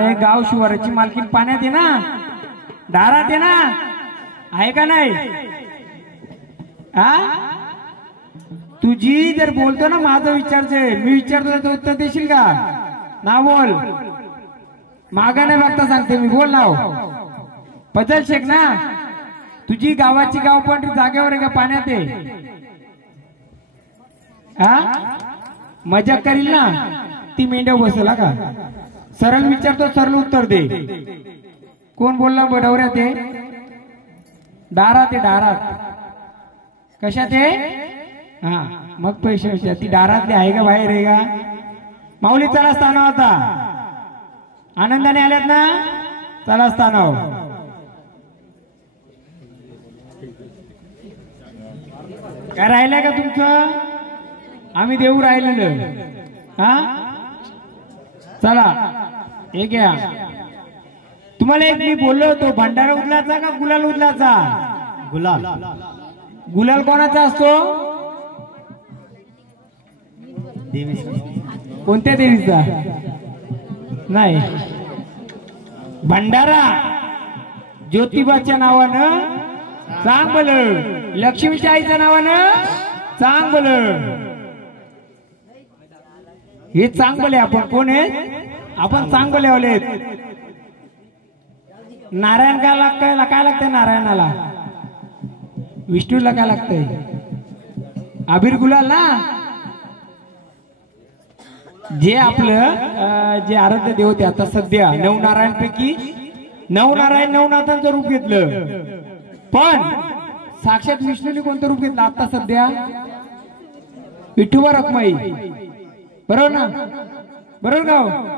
गाव शिवाराची मालकीन पाण्यात आहे ना, दारात आहे ना, आहे का नाही? हा तुझी जर बोलतो ना माझं विचारचे, मी विचारतो तर उत्तर देशील का? ना बोल, मागा नाही बघता सांगते मी, बोल नाव पजल शेख ना. तुझी गावाची गाव पण जागेवर आहे का पाण्यात आहे? हा मजा करील ना ती, मेंढ्या बसला का? सरळ विचारतो सरळ उत्तर दे. कोण बोलला बडवऱ्या? ते दारात आहे, दारात. कशात आहे? हा मग पैसे विचार, ती दारातली आहे का बाहेर आहे का? माऊली चला स्थानावर, आता आनंदाने आल्यात ना, चला स्थानावर. काय राहिलंय का तुमचं? आम्ही देऊ राहिलेलं. हा चला हे घ्या. तुम्हाला एक मी बोललो होतो, भंडारा उदलाचा का गुलाल उदलाचा? गुलाल. गुलाल कोणाचा असतो? कोणत्या देवीचा? नाही, भंडारा ज्योतिबाच्या नावानं चांगल, लक्ष्मीच्या आईच्या नावानं चांगल. हे चांगले आपण कोण आहे? आपण चांगले आलेत. नारायण काय लागतंय? काय लागतंय नारायणाला? विष्णूला काय लागतंय? अबीर गुलाल ना. जे आपलं जे आराध्य देवते आता सध्या नवनारायण पैकी नवनारायण नवनाथांचं रूप घेतलं, पण साक्षात विष्णूने कोणतं रूप घेतलं आता सध्या? विठोबा रखमाई. बरोबर ना? बरोबर का?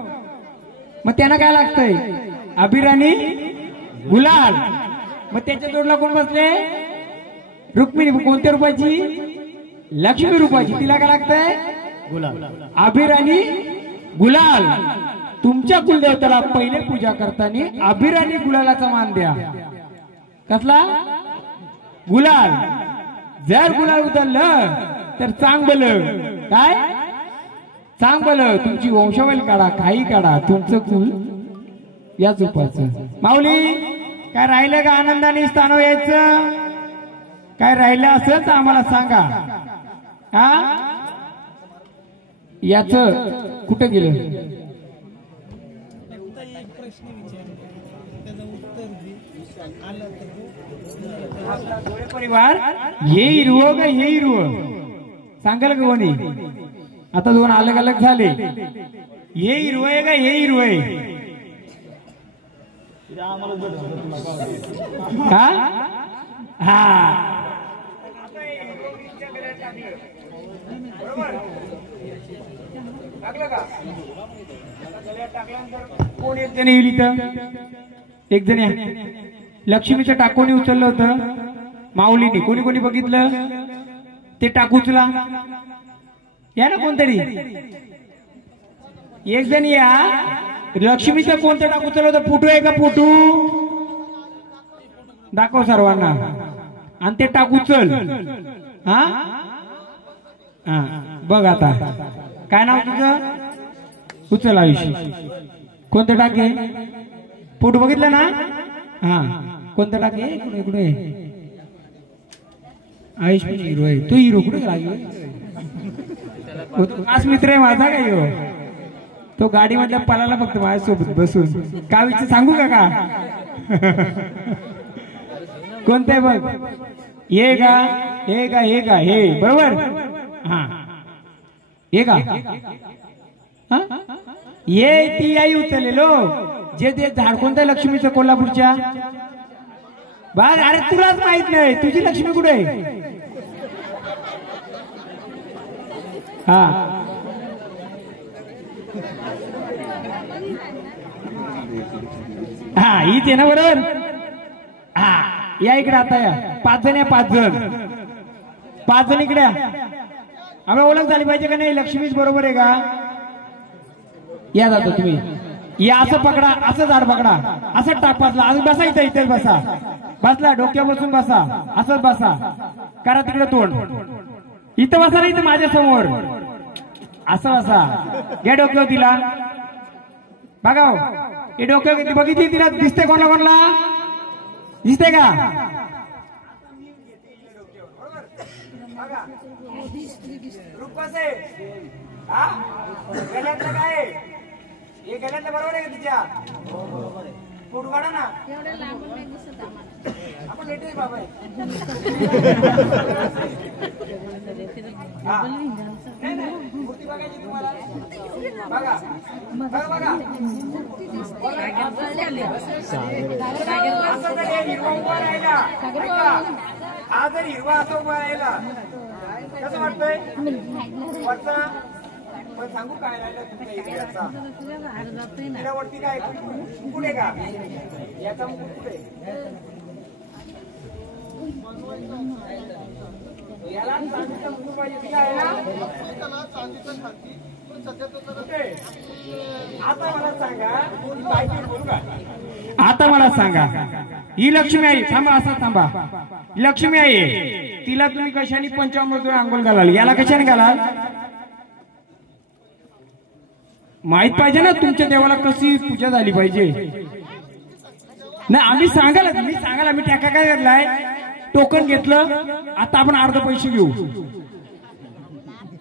मग त्यांना काय लागतंय? अबीर आणि गुलाल. मग त्याच्या जोडला कोण बसले? रुक्मिणी. कोणत्या रूपाची? लक्ष्मी रूपाची. तिला काय लागतंय? गुलाल. अबीर आणि गुलाल. तुमच्या कुलदेवताला पहिले पूजा करताना अबीर आणि गुलालाचा मान द्या. कसला? गुलाल. जर गुलाल उतरलं तर चांगलं. काय चांगलं? तुमची वंशावली काढा, काही काढा, तुमचं कुल याच उपाचं. माऊली काय राहिलं का? आनंदाने स्थानावर यायचं. काय राहिलं असेल तर आम्हाला सांगा. हा याच कुठं गेलं? परिवार हे हिरवं का हे हिरवं? सांगाल का कोणी? आता दोन अलग अलग झाले. हे हिरवं आहे का हे हिरवं आहे? हा हा कोण एक जण येईल इथं? एक जण या. लक्ष्मीचं टाकोनी उचललं होतं माऊलीने. कोणी कोणी बघितलं ते टाकू? उचला या ना कोणतरी. एक जण या. लक्ष्मीचं कोणतं टाकू उचललं होतं? फोटो आहे का? फोटो दाखव सर्वांना. आणि ते टाकू उचल. हा हा बघ आता. काय नाव तुझं? उचल आयुष्य. कोणतं टाके? फोटो बघितलं ना? हा कोणतं टाके? कुठे कुठे? आयुष पण हिरो आहे. तू हिरो कुठे लागला? खास मित्र आहे माझा. काय हो तो गाडी मधल्या पलाला बघतो माझ्यासोबत बसून. कावीचं सांगू का? कोणतं आहे बघ? हे का? हे का? हे का? हे बरोबर. हा हे का? ये ती आई उचललेलो. जे ते झाड कोणतं आहे? लक्ष्मीचं कोल्हापूरच्या. बस अरे तुलाच माहित नाही तुझी लक्ष्मी कुठे आहे? हा हा हीच आहे ना? बरोबर. हा या इकडे आता. या 5 जण या. 5 जण. 5 जण इकडे. आम्हाला ओळख झाली पाहिजे का नाही? लक्ष्मीच बरोबर आहे का? या जातो तुम्ही. या असं पकडा, असं झाड पकडा, असं टाक बसला. अजून बसा इथं. इथेच बसा. बसला डोक्या बसून बसा. असंच बसा. करा तिकडे तोंड. इथं बसा ना, इथं माझ्या समोर. असं बसा. घ्या डोक्यावर तिला. बघा हे डोकं बघितली तिला दिसते कोणाला कोणाला दिसते का गल्यातलं काय हे गल्यातलं बरोबर आहे का तिच्या फोटो काढा ना आपण लेट बाबा मूर्ती बघायची तुम्हाला बघा बघा बघा असं जर हिरवा उभा राहिला हा जर हिरवा असं उभा राहिला कसं वाटतंय वरचा पण सांगू काय राहिलं तुमच्या हिरव्याचा हिरावरती काय मुकुट आहे का याचा मुकुट कुठे याला चांदीचा मुकुट पाहिजे काय आहे ना आता मला सांगा बोलू का आता मला सांगा ही लक्ष्मी आई थांबा असा थांबा लक्ष्मी आई तिला तुम्ही कशाने पंचामृत अंघोळ घालाल याला कशाने घालाल माहित पाहिजे ना तुमच्या देवाला कशी पूजा झाली पाहिजे नाही आम्ही सांगाल मी सांगाल आम्ही ठेका काय घेतलाय टोकन घेतलं आता आपण अर्ध पैसे घेऊ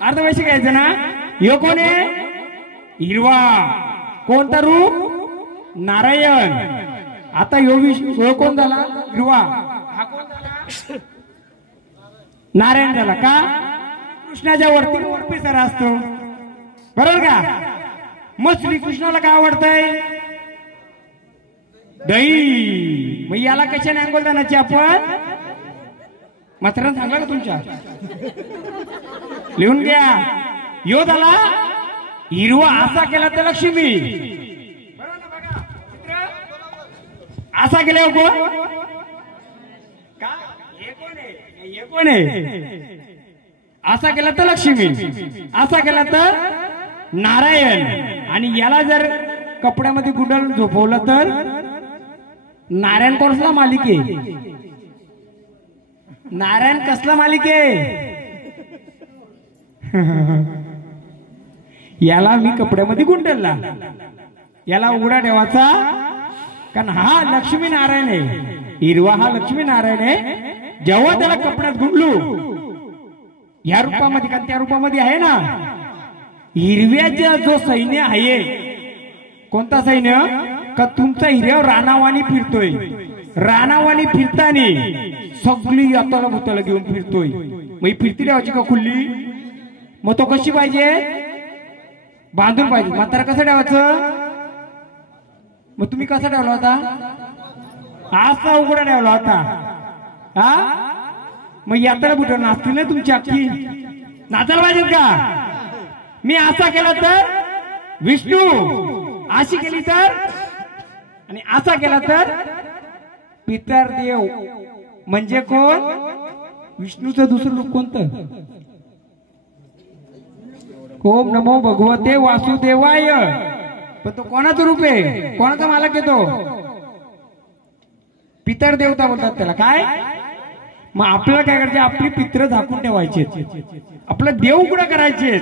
अर्ध पैसे घ्यायचे ना हे कोण आहे हिरवा कोणता रूप नारायण आता यो कोण झाला हिरवा हा कोण झाला नारायण झाला का कृष्णाच्या वरती मोरपिसारा असतो बरोबर का मग श्रीकृष्णाला काय आवडतंय दही मग याला कशाने अंघोळ दानाची आपण म्हाताऱ्यानं सांगला का तुमच्या लिहून घ्या यो झाला हिरवा असा केला तर लक्ष्मी असा केला कोण हे कोण आहे असा केला तर लक्ष्मी असा केला तर नारायण आणि याला जर कपड्यामध्ये गुंडाळून झोपवलं तर नारायण कोणता मालिक आहे नारायण कसला मालिक आहे याला मी कपड्यामध्ये गुंडलला याला उघडा ठेवायचा कारण हा लक्ष्मी नारायण आहे हिरवा हा लक्ष्मी नारायण आहे जेव्हा त्याला कपड्यात गुंडलू या रूपामध्ये का त्या रूपामध्ये आहे ना हिरव्याचा जो सैन्य आहे कोणता सैन्य का तुमचा हिरव्यावर रानावानी फिरतोय रानावानी फिरताना सगळी यातला भूताला घेऊन फिरतोय मग फिरती ठेवायची का खुल्ली मग तो कशी पाहिजे बांधून पाहिजे म्हातारा कसं ठेवायचं मग तुम्ही कसा ठेवला होता असा उघडा ठेवला होता हा मग यात्रा बुटं नाचतील ना तुमची अख्खी नाचायला पाहिजेत का मी असा केला तर विष्णू अशी केली तर आणि असा केला तर पितर देव म्हणजे कोण विष्णूचं दुसरं रूप कोणतं ओम नमो भगवते वासुदेवाय पण तो कोणाचं रूप आहे कोणाचा मालक आहे तो पितर देवता बोलतात त्याला काय मग आपल्याला काय करायचे आपली पित्र झाकून ठेवायचे आपलं देव कुठं करायचे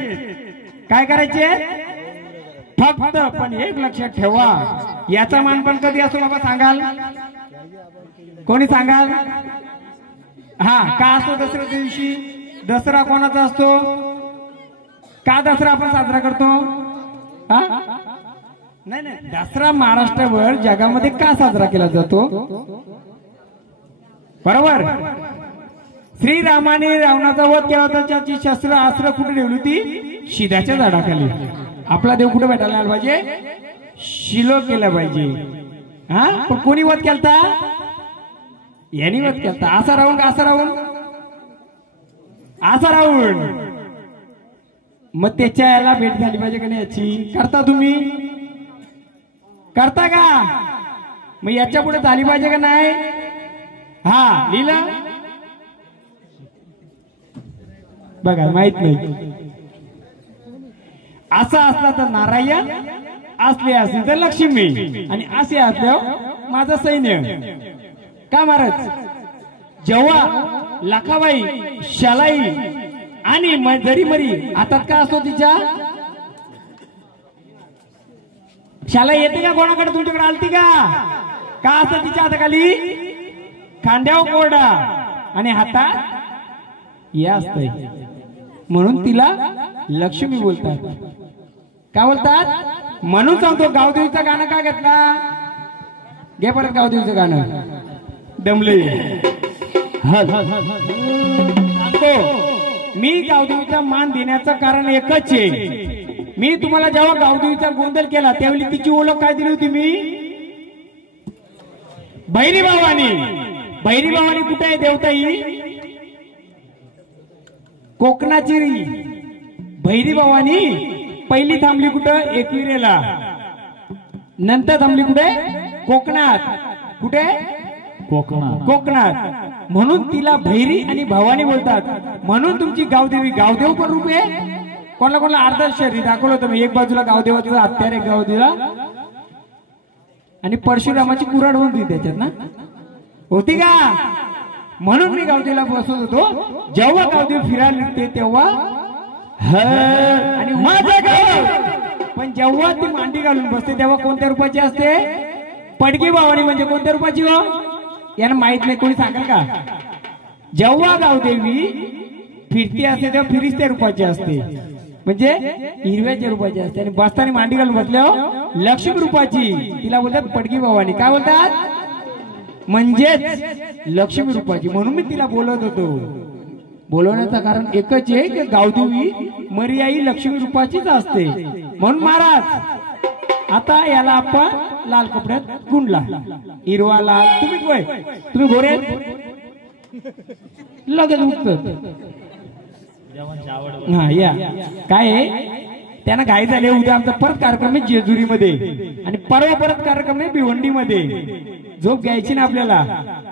काय करायचे फक्त पण एक लक्षात ठेवा याचा मानपण कधी असो बाबा सांगाल कोणी सांगाल हा का असतो दसऱ्याच्या दिवशी दसरा कोणाचा असतो का दसरा आपण साजरा करतो हा नाही नाही दसरा महाराष्ट्रावर जगामध्ये का साजरा केला जातो बरोबर श्रीरामाने रावणाचा वध केला होता त्याची शस्त्र अस्त्र कुठे ठेवली होती शिद्याच्या झाडाखाली आपला देव कुठे भेटायला आला पाहिजे शिलो केला पाहिजे हा पण कोणी वध केलता यांनी वध केलता असा राहून का असा राहून असा राहून मग त्याच्या याला भेट झाली पाहिजे का नाही याची करता तुम्ही करता का मग याच्या पुढे झाली पाहिजे का नाही हा लिहिलं बघा माहित नाही असा असला तर नारायण असले असले तर लक्ष्मी आणि असे असल्यावर माझं सैन्य का महाराज जेव्हा लाखाबाई शालाई आणि जरी मरी हातात का असतो तिच्या शाला येते का कोणाकडे? तुमच्याकडे आलती का? का असं तिच्या हाताखाली खांद्यावर कोरडा आणि हातात या असतंय, म्हणून तिला लक्ष्मी बोलतात. काय बोलतात? म्हणून सांगतो गावदेवीचं गाणं का घेतला? घे परत गावदेवीचं गाणं. दमले सांगतो मी गावदेवीचा मान देण्याचं कारण एकच आहे. मी तुम्हाला जेव्हा गावदेवीचा गोंधळ केला त्यावेळी तिची ओळख काय दिली होती मी? भैरी भावानी. भैरी भावानी कुठे आहे देवता? ही कोकणाची. भैरी भावानी पहिली थांबली कुठं? एकविरेला. नंतर थांबली कुठे? कोकणात. कुठे? कोकणात. म्हणून तिला भैरी आणि भवानी बोलतात. म्हणून तुमची गावदेवी गावदेव पण रूप आहे. कोणाला कोणाला अर्ध शरीर दाखवलं होतं मी. एक बाजूला गावदेवाचं हत्यार आहे गावदेवीला, आणि परशुरामाची कुऱ्हाड होती त्याच्यात ना, होती का? म्हणून मी गावदेवीला बसवत होतो. जेव्हा गावदेवी फिरायला निघते तेव्हा आणि माझं गाव. पण जेव्हा ती मांडी घालून बसते तेव्हा कोणत्या रूपाची असते? पडकी भवानी. म्हणजे कोणत्या रूपाची हो? यांना माहित नाही, कोणी सांगाल का? जेव्हा गावदेवी फिरती असते तेव्हा फिरिस्त्या रूपाची असते, म्हणजे हिरव्याच्या रूपाची असते. आणि बसताना मांडी घालून बसल्यावर लक्ष्मी रूपाची, तिला बोलतात पडकी भवानी. काय बोलतात? म्हणजेच लक्ष्मी रूपाची. म्हणून मी तिला बोलत होतो. बोलवण्याचं कारण एकच आहे की गावदेवी मर्याई लक्ष्मी रूपाचीच असते. म्हणून महाराज आता याला आपण लाल कपड्यात गुंडला. हिरवा लाल. तुम्ही गोरे लगेच उठत. हा या काय आहे, त्यांना घाई झाले. उद्या आमचा परत कार्यक्रम आहे जेजुरीमध्ये, आणि परवा परत कार्यक्रम आहे भिवंडीमध्ये. झोप घ्यायची ना आपल्याला.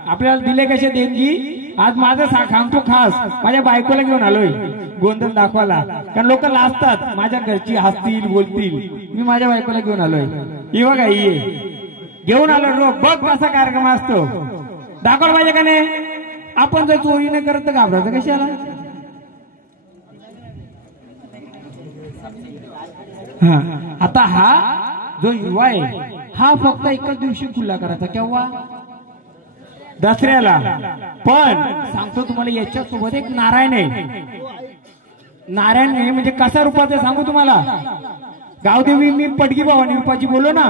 आपल्याला दिले कसे देणगी? आज माझं सांगतो खास माझ्या बायकोला घेऊन आलोय गोंधळ दाखवायला, कारण लोक लाजतात. माझ्या घरची हसतील बोलतील. मी माझ्या बायकोला घेऊन आलोय. ही बघा ही घेऊन आलो. बघ कसा कार्यक्रम असतो. दाखवलं पाहिजे का नाही? आपण जर चोरी नाही करत तर घाबरायचं कशाला? हा आता हा जो युवा आहे हा फक्त एकच दिवशी खुला करायचा. केव्हा? दसऱ्याला. पण सांगतो तुम्हाला याच्या सोबत एक नारायण आहे. नारायण नाही म्हणजे कसा रूपाचा सांगू तुम्हाला? गावदेवी मी पडकी भवानी रूपाची बोललो ना,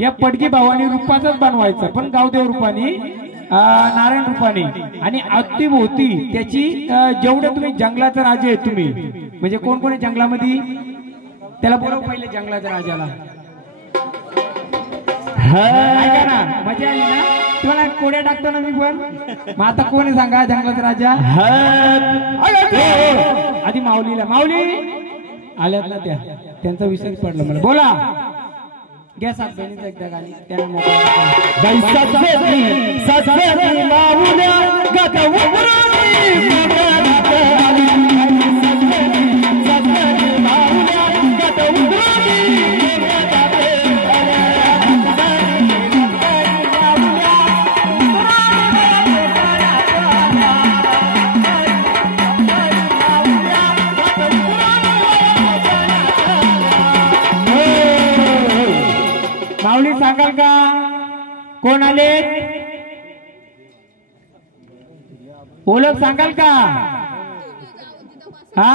या पडकी भवानी रूपाचाच बनवायचं, पण गावदेव रूपाने नारायण रूपाने. आणि अवतीभोवती त्याची जेवढे तुम्ही जंगलाचा राजा आहे तुम्ही, म्हणजे कोण कोण आहे जंगलामध्ये? त्याला बोलव पहिले जंगलाच्या राजाला. ऐका ना, मजा आली ना? तुम्हाला कोड्या टाकतो ना मी पण. मग आता कोण आहे सांगा जंगलाचा राजा? आधी माऊलीला. माऊली आल्यात ना त्या, त्यांचा विसर पडला मला. बोला घ्या सात बहिणीचं एकदा गाणी. त्यांना माऊली सांगाल का कोण आले? ओळख सांगाल का? हा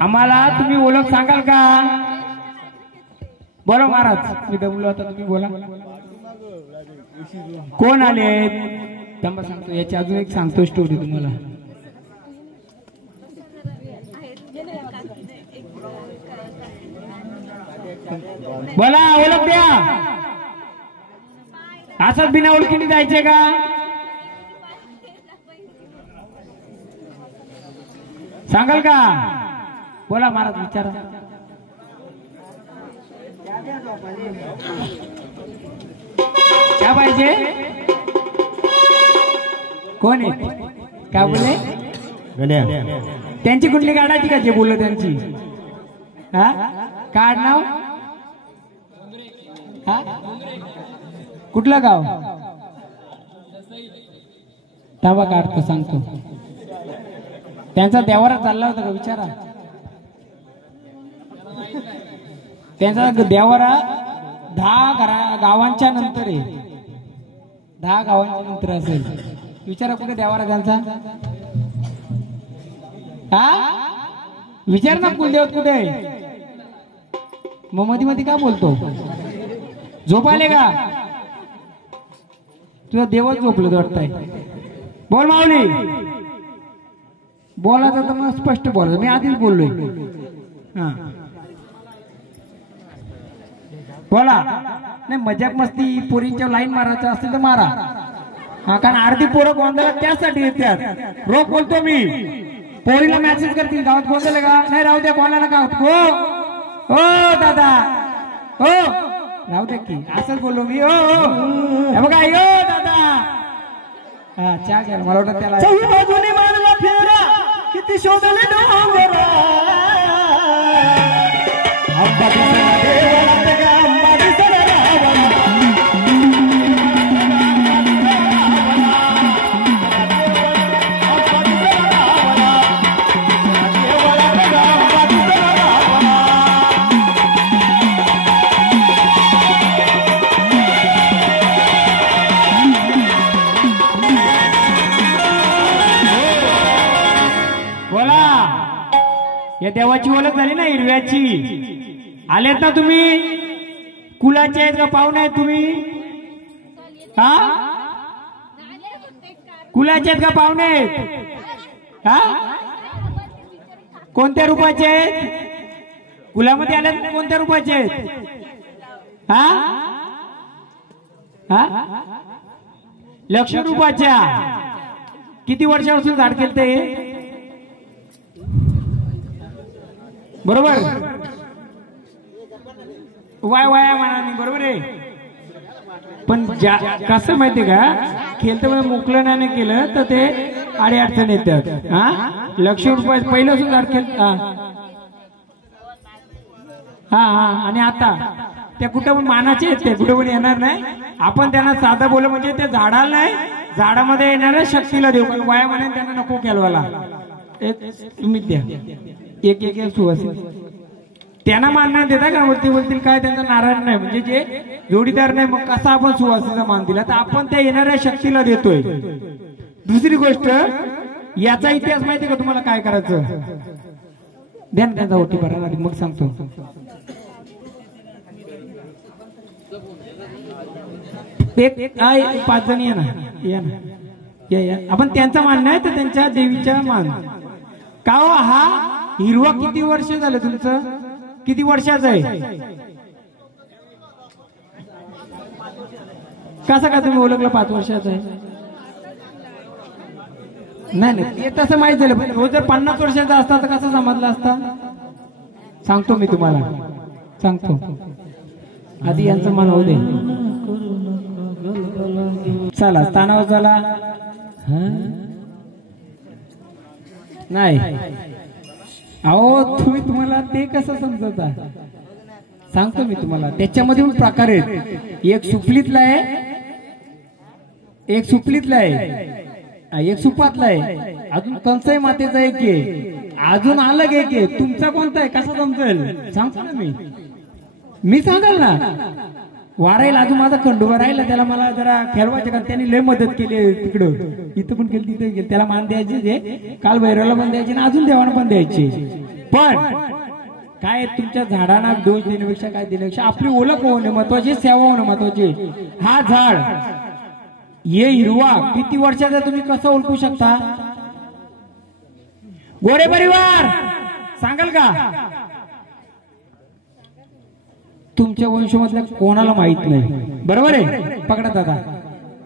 आम्हाला तुम्ही ओळख सांगाल का? बोला महाराज, मी दमलो आता, तुम्ही बोला. कोण आले? थांबा सांगतो. याची अजून एक सांगतो स्टोरी तुम्हाला. बोला ओळख द्या. असंच बिना ओळखीने जायचे का? सांगाल का? बोला महाराज विचारा. क्या पाहिजे? कोण आहे? काय बोलले? त्यांची कुठली काढायची का? जे बोललो त्यांची. हा काढ नाव. हा कुठलं गाव? ताबा काढतो सांगतो. त्यांचा देवारा चालला होता का विचारा. त्यांचा देवारा 10 गावांच्या नंतर आहे, 10 गावांच्या नंतर असेल. विचारा कुठे देवारा त्यांचा, हा विचार ना कुलदेवत कुठे आहे. मग मध्ये मध्ये का बोलतो, झोपायले का तुझा देवच झोपलं वाटतंय. बोल माऊली, बोलायचं तर मग स्पष्ट बोलायचं, मी आधीच बोललोय. हा बोला. नाही मजाक मस्ती पोरींच्या लाईन मारायचं असेल तर मारा. हा कारण अर्धी पोरं गोंधळा त्यासाठी येतात. रोख बोलतो मी, पोरीला मेसेज करतील गावात गोंधळ का नाही, राहू द्या बोला नका. हो हो दादा हो राहू द्या की, असंच बोललो मी. हो हो बघा हो दादा. हा चहा घ्या, मला वाटतं त्याला बाजूने मारला फेरा किती शोधले डोंगर. या देवाची ओळख झाली ना हिरव्याची. आलेत ना तुम्ही, कुलाचे आहेत का पाहुणे आहेत तुम्ही, हा कुलाचे आहेत का पाहुणे आहेत, हा कोणत्या रूपाचे आहेत, कुलामध्ये आलेत कोणत्या रूपाचे आहेत, हा हा लक्ष रूपाच्या. किती वर्षापासून झाड केलते बरोबर, वाया म्हणा बरोबर आहे. पण कसं माहितीये का, खेळतं मोकळं नाही केलं तर ते आडे अडचण येतात. हा ₹1,00,000 पहिलं सुद्धा खेळ. हा हा आणि आता त्या कुठं पण मानाचे आहेत, ते कुठं पण येणार नाही. आपण त्यांना साधं बोल म्हणजे ते झाडाला नाही, झाडामध्ये येणाऱ्या शक्तीला देऊ. पण वाया म्हणे त्यांना नको केलवाला, तुम्ही द्या एक एक सुवासिक. त्यांना मान देता का, बोलतील काय त्यांचा नारायण नाही म्हणजे जे जोडीदार नाही, मग कसा आपण सुवासिकचा मान दिला तर आपण त्या येणाऱ्या शक्तीला देतोय. दुसरी गोष्ट, याचा इतिहास माहिती का तुम्हाला, काय करायचं ध्यान त्यांचा ओटी भरायला लागेल मग सांगतो. एक 5 जण या ना, या ना या. आपण त्यांचा मान नाही तर त्यांच्या देवीचा मान. का हो, हा हिरवा किती वर्ष झालं तुमचं, किती वर्षाचं आहे, कसं का तुम्ही ओळखलं 5 वर्षाचं आहे. नाही नाही ते तसं माहित झालं, पण जर 50 वर्षाचा असता तर कसं समजलं असता, सांगतो मी तुम्हाला, सांगतो. आधी यांचं मन होऊ दे. चला स्थानावर चला. नाही अहो तुम्हाला ते कसं समजता, सांगतो मी तुम्हाला. त्याच्यामध्ये पण प्रकार आहेत. एक सुपलीतला आहे, एक सुपलीतला आहे, एक सुपातला आहे, अजून कंसाई मातेचा एक आहे, अजून अलग एक आहे. तुमचा कोणता आहे कसं समजेल सांगतो ना मी सांगाल ना. वारायला अजून माझा खंडोबा राहिला, त्याला मला जरा खेळवायचं का, त्यांनी लय मदत केली तिकडं, इथं पण केली तिथे केली. त्याला मान द्यायचे, काल भैरवला पण द्यायचे ना अजून देवाना पण द्यायचे. पण काय तुमच्या झाडांना दोष देण्यापेक्षा काय देण्यापेक्षा आपली ओळख होणं महत्वाची, सेवा होणं महत्वाची. हा झाड ये हिरवा किती वर्षाचा तुम्ही कसं ओळखू शकता, गोरे परिवार सांगाल का, तुमच्या वंशमधल्या कोणाला माहित नाही बरोबर आहे. पकडा दादा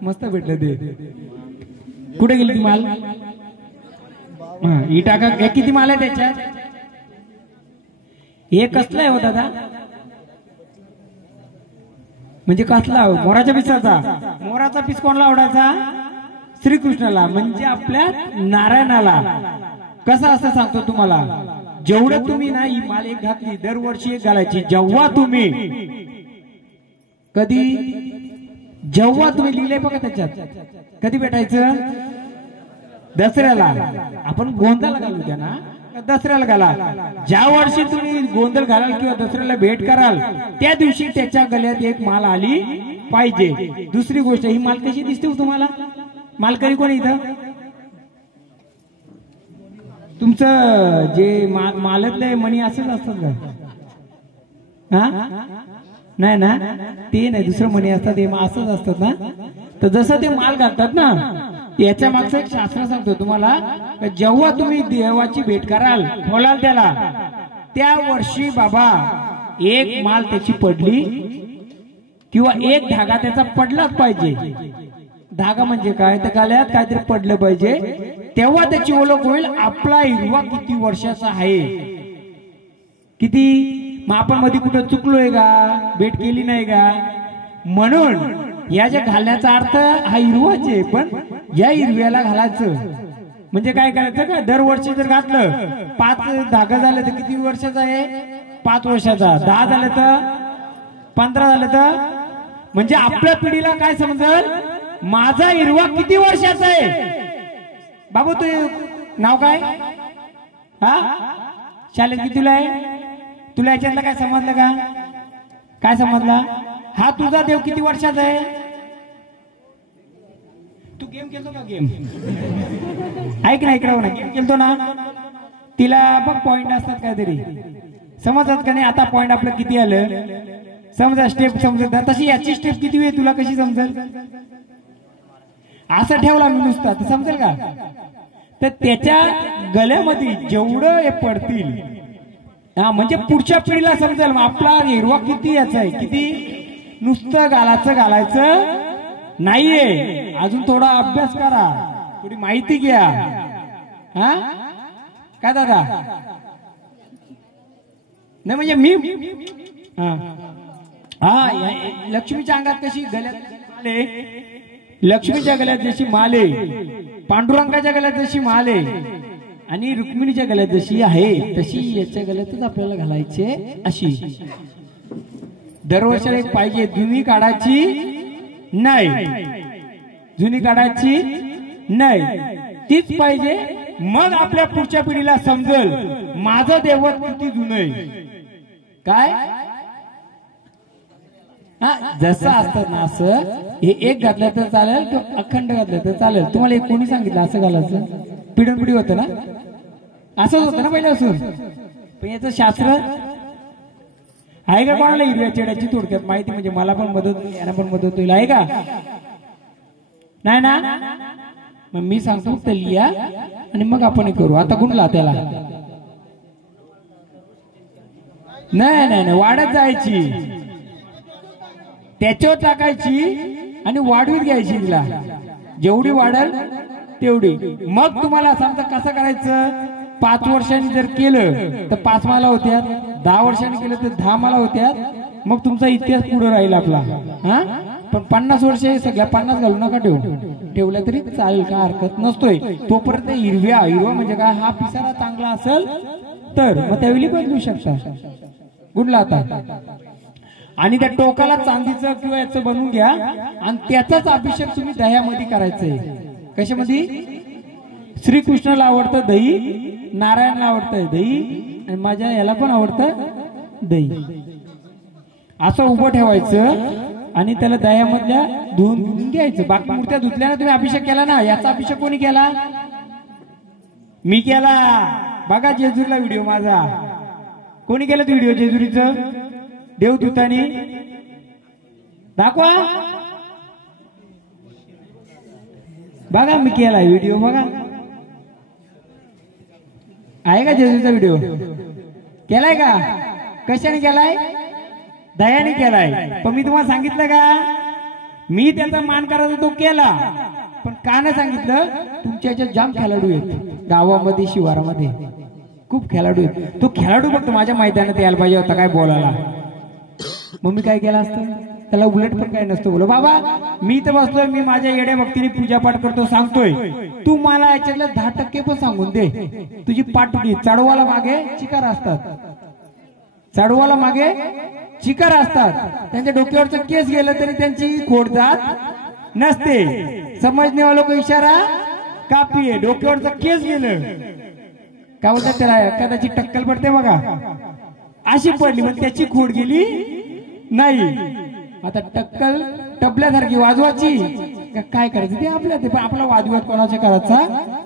मस्त भेटलं ते. कुठे गेली ती माल, ही टाका. किती माल आहे त्याच्यात, हे कसलं आहे हो दादा, म्हणजे कसला मोराच्या पिसाचा. मोराचा पीस कोणाला आवडायचा, श्रीकृष्णाला म्हणजे आपल्या नारायणाला. कसं असं सांगतो तुम्हाला, जेवढं तुम्ही ना ही माल एक घातली दरवर्षी एक घालायची. जेव्हा तुम्ही लिहिले बघा त्याच्यात कधी भेटायचं, दसऱ्याला आपण गोंदाला घालू द्या ना, दसऱ्याला घाला. ज्या वर्षी तुम्ही गोंधळ घालाल किंवा दसऱ्याला भेट कराल त्या दिवशी त्याच्या गळ्यात एक माल आली पाहिजे. दुसरी गोष्ट, ही माल कशी दिसते तुम्हाला? मालकरी कोण इथं? तुमचं जे मालतले मणी असंच असतात का? हा नाही ना, ते नाही, दुसरं मणी असतात ते असंच असतात ना. तर जसं ते माल घालतात ना, याच्या मागचं एक शास्त्र सांगतो तुम्हाला. जेव्हा तुम्ही देवाची भेट कराल, खोलाल त्याला, त्या वर्षी बाबा एक माल त्याची पडली किंवा एक धागा त्याचा पडलाच पाहिजे. धागा म्हणजे काय? त्या गळ्यात काहीतरी पडलं पाहिजे, तेव्हा त्याची ओळख होईल आपला हिरवा किती वर्षाचा आहे. किती? मग आपण मध्ये कुठं चुकलोय का? भेट केली नाही का? म्हणून याच्या घालण्याचा अर्थ हा हिरवाचे, पण या हिरव्याला घालायचं म्हणजे काय करायचं का? दरवर्षी जर घातलं, 5 धागा झाले तर किती वर्षाचा आहे? 5 वर्षाचा. 10 झाले तर 15 झाले तर, म्हणजे आपल्या पिढीला काय समजेल, माझा हिरवा किती वर्षाचा आहे. बाबू तू नाव काय? हा, शाळेत कितीला आहे? तुला याच्यातलं काय समजलं का? काय समजला? हा तुझा देव किती वर्षाचा आहे? तू गेम खेळतो का? गेम ऐक ना, इकडे ना, गेम खेळतो ना, तिला बघ पॉइंट असतात काहीतरी, समजतात का नाही? आता पॉइंट आपलं किती आलं समजा, स्टेप समजत, तशी याची स्टेप किती आहे तुला कशी समजेल? असं ठेवला मी नुसता तर समजेल का? तर त्याच्या गळ्यामध्ये जेवढं हे पडतील, हा म्हणजे पुढच्या पिढीला समजेल आपला हिरवा किती याचा आहे. किती? नुसतं घालायचं नाहीये, अजून थोडा अभ्यास करा, थोडी माहिती घ्या. हा काय दादा? नाही म्हणजे मी हा लक्ष्मीच्या अंगात कशी गळ्यात माले, लक्ष्मीच्या गळ्यात जशी माले, पांडुरंगाच्या गळ्यात जशी माले आणि रुक्मिणीच्या गळ्यात जशी आहे तशी याच्या गळ्यातच आपल्याला घालायचे. अशी दरवर्षाला एक पाहिजे. जुनी काढायची नाही, जुनी काढायची नाही, तीच पाहिजे. मग आपल्या पुढच्या पिढीला समजेल माझं दैवत किती जुनं आहे. काय? हा जसं असतं ना, असं हे एक घातलं तर चालेल किंवा अखंड घातलं तर चालेल. तुम्हाला एक कोणी सांगितलं असं घालायचं? पिढून पिढी होतं ना, असंच होतं ना पहिल्यापासून. पण याचं शास्त्र आहे का कोणाला? हिरव्या चेड्याची थोडक्यात माहिती म्हणजे मला पण मदत, यांना पण मदत होईल, आहे का? नाही ना? मग मी सांगतो फक्त लिहा आणि मग आपण करू. आता गुणला त्याला नाही नाही नाही, वाढत जायची, त्याच्यावर टाकायची आणि वाढवीत घ्यायची तिला, जेवढी वाढल तेवढी. मग तुम्हाला सांगता कसं करायचं. 5 वर्षांनी जर केलं तर 5 माला होत्या, 10 वर्षांनी केलं तर 10 माला होत्या. मग तुमचा इतिहास पुढे राहील आपला. हा पण 50 वर्ष सगळ्या 50 घालू नका ठेवल्या तरी चालेल, का हरकत नसतोय. तोपर्यंत हिरवा म्हणजे काय, हा पिसारा चांगला असेल तर मग त्यावेळी बदलू शकता. गुडला आता आणि त्या टोकाला चांदीचं किंवा याचं बनवून घ्या आणि त्याचाच अभिषेक तुम्ही दह्यामध्ये करायचंय. कशामध्ये? श्रीकृष्णाला आवडतं दही, नारायणला आवडतं दही आणि माझ्या याला पण आवडतं दही. असं उभं ठेवायचं आणि त्याला दह्यामधल्या धुवून घ्यायचं. बाकी मूर्त्या धुतल्या ना तुम्ही, अभिषेक केला ना. याचा अभिषेक कोणी केला? मी केला. बघा जेजुरीला व्हिडिओ माझा. कोणी केलं तो व्हिडिओ जेजुरीचं? देवदूतांनी. दाखवा. बघा मी केला व्हिडिओ, बघा आहे का जेजुरीचा व्हिडिओ? केलाय का? कशाने केलाय? दयाने केलाय. पण मी तुम्हाला सांगितलं का मी त्याचा मान करायचा तो केला, पण का नाही सांगितलं? तुमच्या याच्यात जाम खेळाडू आहेत गावामध्ये, शिवारामध्ये खूप खेळाडू आहेत. तो खेळाडू फक्त माझ्या मैदानात यायला पाहिजे होता काय बोलायला. मग मी काय केलं असतं? त्याला उलट पण काय नसतं बोल. बाबा मी तर बसलोय, मी माझ्या येड्या भक्तीने पूजा पाठ करतो, सांगतोय, तू मला याच्यातलं 10% पण सांगून दे. तुझी पाठुकी चढवाला मागे चिकार असतात, चढवाला मागे चिकार असतात. त्यांच्या डोक्यावरचं केस गेलं तरी त्यांची खोड जात नसते. समजणे वालों को इशारा काफी आहे. डोक्यावरचं केस गेलं काय बोलतात त्याला, एखाद्याची टक्कल पडते बघा, अशी पडली पण त्याची खोड गेली नाही. आता टक्कल टपल्यासारखी वाजवायची, काय करायचं ते आपल्या, ते पण आपला वादविवाद कोणाच्या करायचा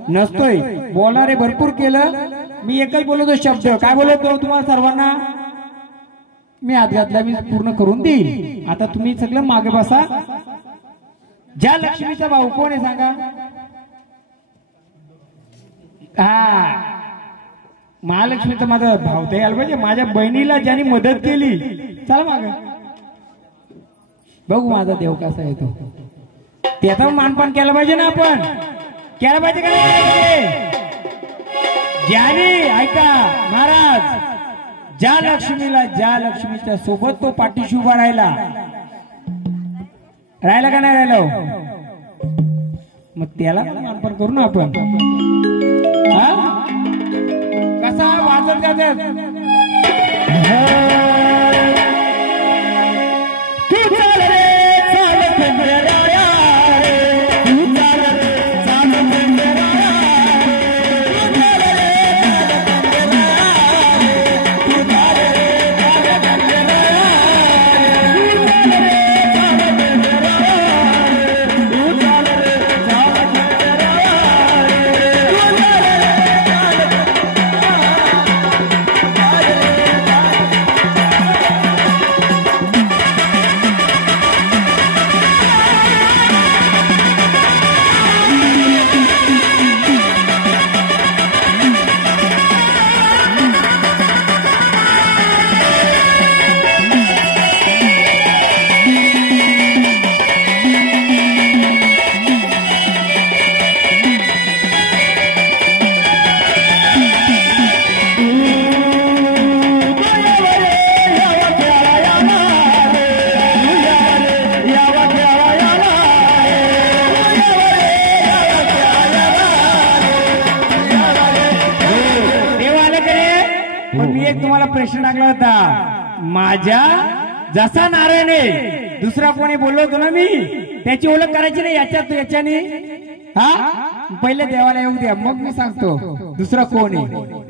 नसतोय. बोलणारे भरपूर केलं, मी एकच बोलतो शब्द. काय बोलतो तुम्हाला सर्वांना, मी हात घातला मी पूर्ण करून देईल. आता तुम्ही सगळं मागे बसा. ज्या लक्ष्मीचा भाऊ कोण आहे सांगा. हा, महालक्ष्मीचा माझा भाऊ तर यायला पाहिजे. माझ्या बहिणीला ज्यांनी मदत केली, चला माग बघू माझा देव कसा आहे तो. त्याचा मानपान केलं पाहिजे ना आपण, केलं पाहिजे का नाही. ज्याने ऐका महाराज, ज्या लक्ष्मीला, ज्या लक्ष्मीच्या सोबत तो पाठीशी उभा राहिला का नाही राहिलो, मग त्याला मानपान करू ना आपण. कसा वाजत जात प्रश्न टाकला होता. माझ्या जसा नारायण आहे, दुसरा कोणी बोललो होतो ना मी, त्याची ओळख करायची नाही याच्याने. हा, पहिले देवाला येऊ द्या मग मी सांगतो दुसरा कोण आहे तो.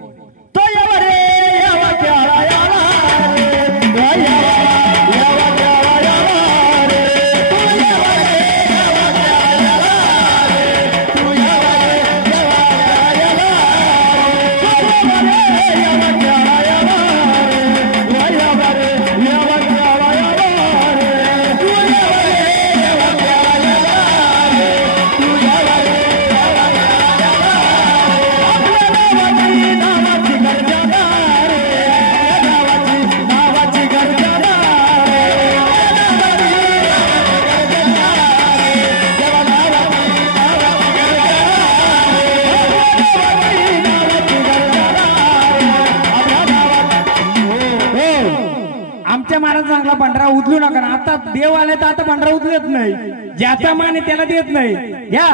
चांगला पांढरा उचलू नका. आता देव आले तर आता पांढरा उचलत नाही, ज्याचा मान आहे त्याला देत नाही. या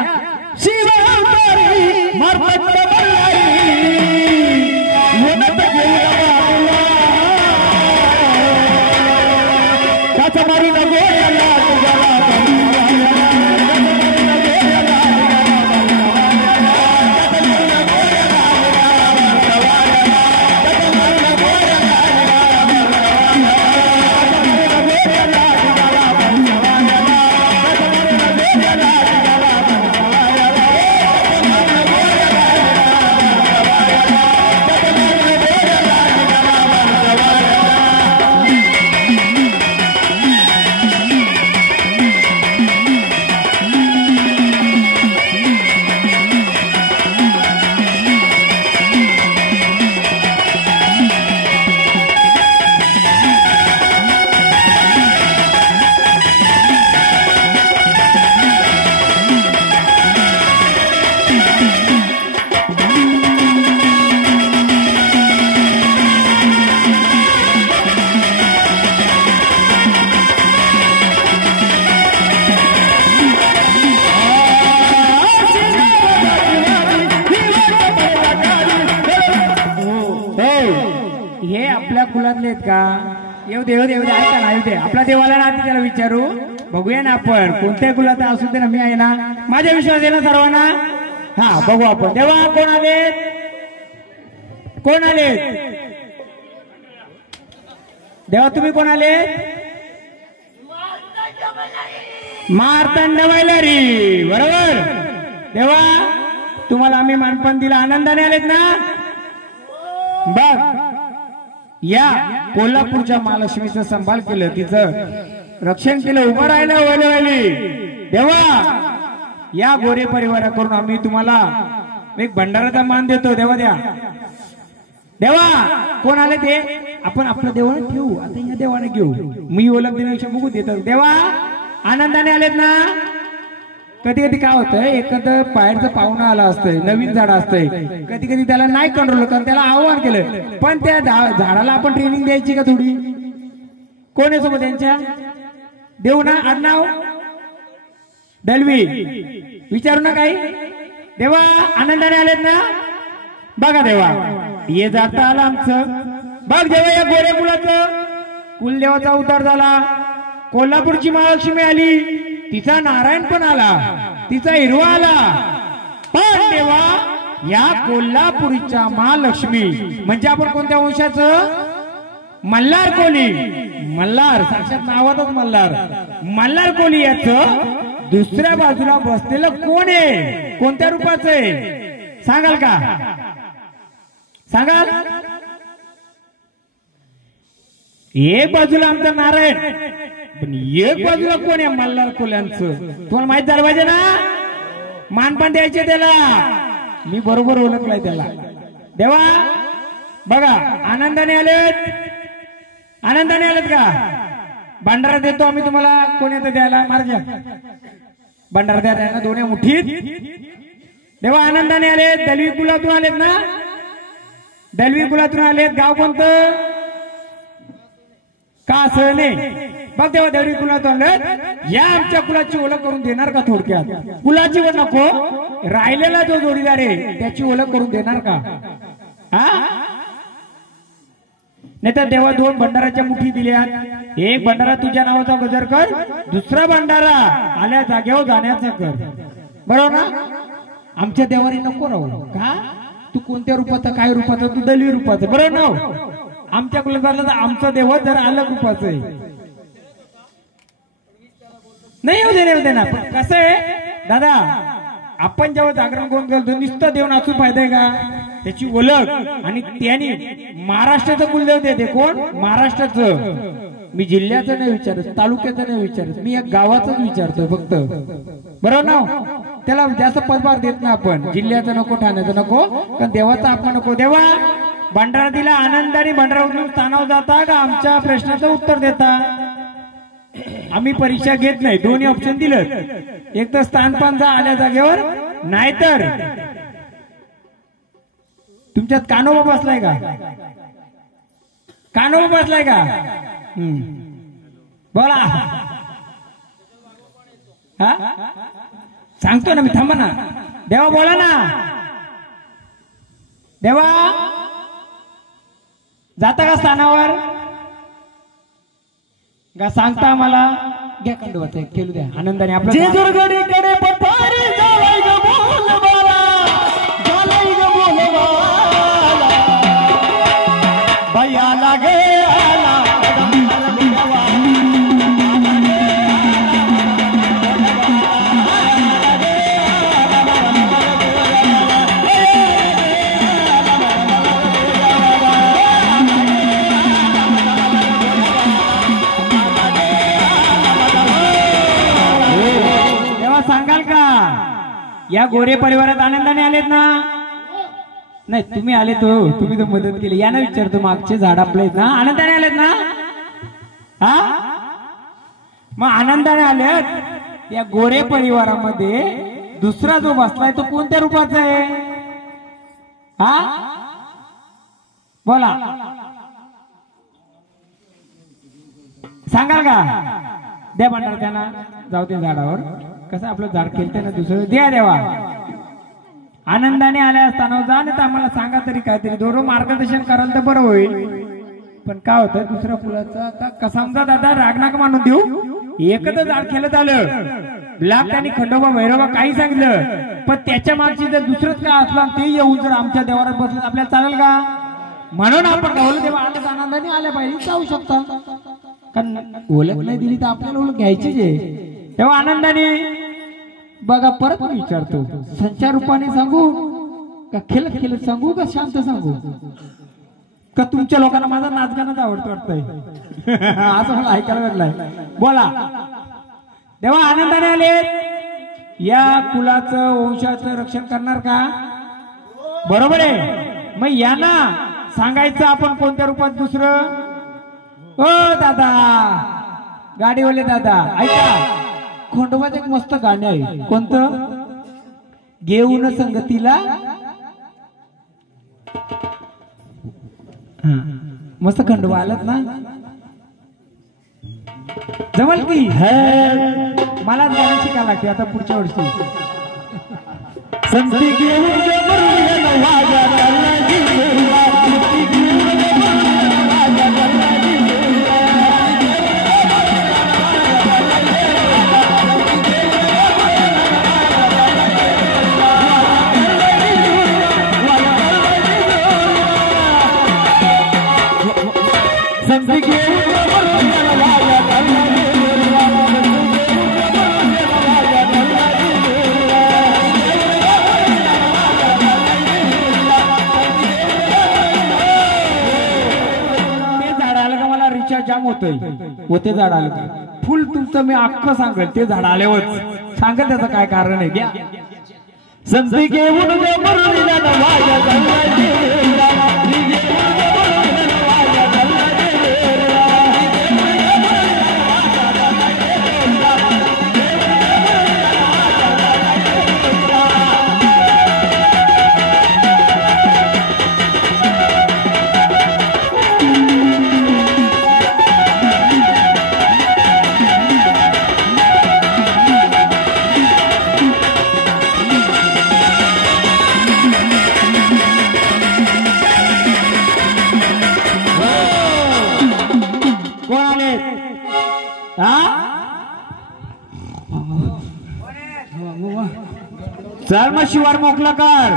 मारू नको कुलातले आहेत का? येऊ दे ऐका ना, येऊ दे. आपल्या देवाला ना त्याला विचारू, बघूया ना आपण कोणत्या कुलात असू दे ना, मी आहे ना, माझ्या विश्वास आहे ना सर्वांना. हा बघू आपण. देवा कोण आले? कोण आले देवा तुम्ही कोण आले मार्तंड बैलारी बरोबर देवा तुम्हाला आम्ही मानपण दिला आनंदाने आलेत ना बघ या कोल्हापूरच्या महालक्ष्मीचं संभाळ केलं तिचं रक्षण केलं उभं राहिलं वैलवाली देवा या गोरे परिवाराकडून आम्ही तुम्हाला एक भंडाराचा मान देतो देवा द्या देवा कोण आले ते आपण आपलं देवाने ठेवू आता या देवाने घेऊ मी ओळख देण्याविषयी बघू देतो देवा आनंदाने आलेत ना कधी कधी काय होतं एखादं बाहेरचं पाहुणं आलं असतंय नवीन झाड असतंय कधी कधी त्याला नाही कंट्रोल कारण त्याला आव्हान केलं पण त्या झाडाला आपण ट्रेनिंग द्यायची का थोडी कोण आहे सोबत त्यांच्या देऊ ना आडनाव दलवी विचारू ना काही देवा आनंदाने आलेत ना बघा देवा ये जाता आला आमचं बघ देवा या गोरे मुलाचं कुलदेवाचा उद्धार झाला कोल्हापूरची महालक्ष्मी आली तिचा नारायण पण आला तिचा हिरवा आला पण देवा या कोल्हापूरच्या महालक्ष्मी म्हणजे आपण कोणत्या वंशाचं मल्हार कोली मल्हार साक्षात नावातच मल्हार कोली याचं दुसऱ्या बाजूला बसलेलं कोण आहे कोणत्या रूपाचं आहे सांगाल का सांगाल एक बाजूला आमचा नारायण पण एक बाजूला कोण आहे मल्हार कोल्यांचं तुम्हाला माहित झालं पाहिजे ना मानपान द्यायचे त्याला मी बरोबर ओळखलाय त्याला देवा बघा आनंदाने आलेत का भंडारा देतो आम्ही तुम्हाला कोण येतं द्यायला मार्जा भंडारा द्या दोन्ही मुठीत देवा आनंदाने आलेत दलवी कुलातून आलेत ना दलवी कुलातून आलेत गाव कोणतं का असं नाही बघ तेव्हा दलवी कुलातून आलेत या आमच्या कुलाची ओळख करून देणार का थोडक्यात कुलाची वर नको राहिलेला जो जोडीदार आहे त्याची ओळख करून देणार का हा नाही तर देवा दोन भंडाराच्या मुठी दिल्यात एक भंडारा तुझ्या नावाचा गजर कर दुसरा भंडारा आल्या जागेवर जाण्याचा कर बरोबर ना आमच्या देवाने नको राहू का तू कोणत्या रूपाचा काय रूपाचा तू दलवी रूपाचं बरोबर ना आमच्या कुलदाराला आमचा देव जर अलग रूपाचं आहे नाही येऊ दे ना पण कसं आहे दादा आपण जेव्हा जागरण करून गेलो नुसतं देव नाचून फायदा आहे का त्याची ओळख आणि त्यांनी महाराष्ट्राचं कुलदेव देते कोण महाराष्ट्राचं मी जिल्ह्याचं नाही विचारत तालुक्याचं नाही विचारत मी या गावाचंच विचारतो फक्त बरोबर ना त्याला जास्त पदभार देत ना आपण जिल्ह्याचं नको ठाण्याचं नको कारण देवाचा आपण नको देवा भंडारा दिला आनंदाने भंडारा उचलून स्थानावर जाता का आमच्या प्रश्नाचं उत्तर देता आम्ही परीक्षा घेत नाही दोन्ही ऑप्शन दिलं एक तर स्थानपानचा आल्या जागेवर नाहीतर तुमच्यात कानोबा बसलाय का कानोबा बसलाय का बोला हा सांगतो ना मी थांबा ना देवा बोला ना देवा जाता का स्थानावर का सांगता आम्हाला घ्या खंडोबाचं केलू द्या आनंदाने आपलं जेजुरगडीकडे पठारी झालाय ग बोलबाला झालाय ग बोलबाला भैयाला गे आला सांगाल का या गोरे परिवारात आनंदाने आलेत ना नाही तुम्ही आले तो तुम्ही तर मदत केली याना विचारतो मागचे झाड आपले ना आनंदाने आलेत ना हा मग आनंदाने आलेत या गोरे परिवारामध्ये दुसरा जो बसलाय तो कोणत्या रूपाचा आहे हा बोला सांगाल का द्या भंडारा त्यांना जाऊ दे झाडावर कसं आपलं झाड खेळते ना दुसरं द्या देवा आनंदाने आल्या असताना जा ना तर आम्हाला सांगा तरी काहीतरी दोन मार्गदर्शन कराल तर बरं होईल पण काय होतं दुसऱ्या फुलाचा आता कसा समजा दादा रागनाक मानून देऊ एकच झाड खेळत आलं ब्लॅक त्यांनी खंडोबा भैरवा काही सांगितलं पण त्याच्या मागची जर दुसरंच काय असलं ते येऊन जर आमच्या देवारात बसलं आपल्याला चालेल का म्हणून आपण गावलं तेव्हा आता आनंदाने आल्या पाहिजे जाऊ शकता कारण ओळख नाही दिली तर आपल्याला ओळख घ्यायचीच आहे तेव्हा आनंदाने बघा परत मी विचारतो संचार रूपाने सांगू का खेळत खेळत सांगू का शांत सांगू का तुमच्या लोकांना माझा नाच गाणंच आवडतं वाटतंय असं मला ऐकायला भेटलंय बोला तेव्हा आनंदाने आले या कुलाचं वंशाचं रक्षण करणार का बरोबर आहे मग यांना सांगायचं आपण कोणत्या रूपात दुसरं ओ दादा गाडीवाले दादा ऐका खंडोबाचं एक मस्त गाणं आहे कोणतं घेऊन संगतीला मस्त खंडोबा आलात ना जमल की मला गाणं शिकायला लागते आता पुढच्या वर्षी संगती घेऊन जाम होतोय होते झाड आलं फुल तुमचं मी अख्खं सांगेल ते झाड आल्यावर सांगेल त्याचं काय कारण आहे घ्या संधी घेऊन चल मग शिवार मोकला कर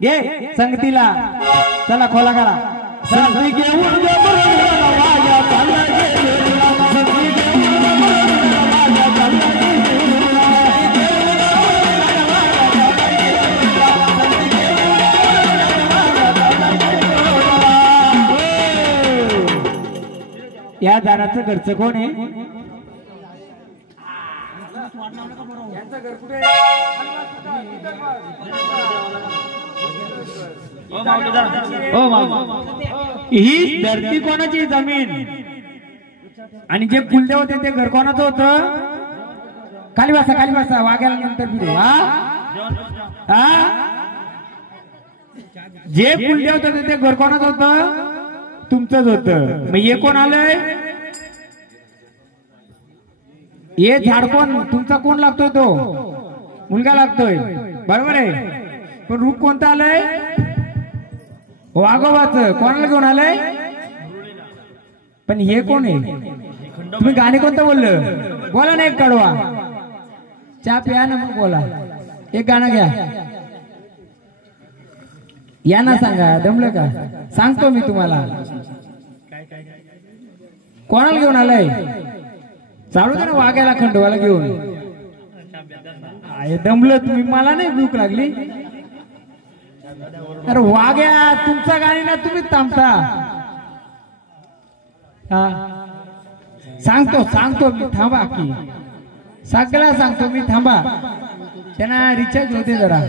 घे संगतीला चला खोला करा संगती घेऊन या दाराचं घरचं कोण आहे ही धरती कोणाची जमीन आणि जे कुलदेव होते ते घर कोणाचं होतं खाली बसा वाघ्याला नंतर फिरू जे कुलदेव होते ते घर कोणाचं होतं तुमचंच होतं मग हे कोण आलंय हे झाड कोण तुमचा कोण लागतोय तो मुलगा लागतोय बरोबर आहे पण रूप कोणतं आलंय वाघोबाचं कोणाला घेऊन आलंय पण हे कोण आहे तुम्ही गाणे कोणतं बोललं बोला ना एक कडवा चहा प्या ना मग बोला एक गाणं घ्या या ना सांगा दमलं का सांगतो मी तुम्हाला कोणाला घेऊन आलंय चालू दे ना वाघ्याला खंडोबाला घेऊन दमलं तुम्ही मला नाही भूक लागली अरे वाघ्या तुमचा गाणी ना तुम्ही थांबता सांगतो मी थांबा की सगळं सांगतो मी थांबा त्यांना रिचार्ज होते जरा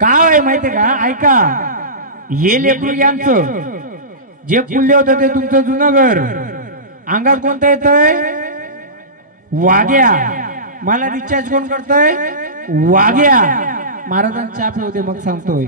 काय आहे माहितीये का ऐका हे लेकरू यांचं जे पुल्ले होतं ते तुमचं जुनं घर अंगात कोणतं येतंय वाघ्या मला रिचार्ज कोण करतोय वाघ्या महाराजांच्या चहा पिऊ दे मग सांगतोय